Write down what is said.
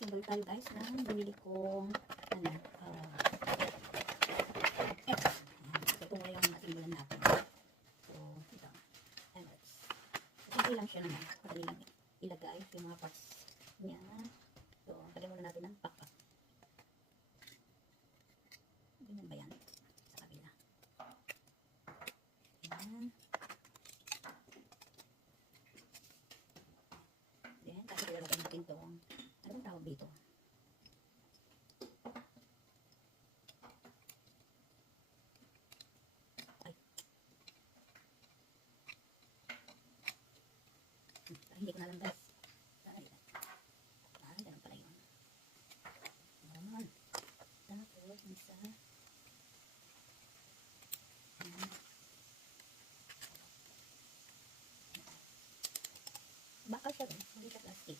symbol tayo guys na binili kong ano, X. Ito nga yung simbolan natin. So, ito. Emirates. Simple lang siya naman. Madali lang ilagay yung mga parts niya. So, lagyan muna natin ng pakpak. Ganyan ba yan? Sa kabila. Ayan. Then, tapos ilalagay natin itong, ano bang tawag dito? Ay. Hindi ko na lang guys. Ganun pala yun. Naman. Tapos, isa. Bakal siya rin. Hindi siya plastic.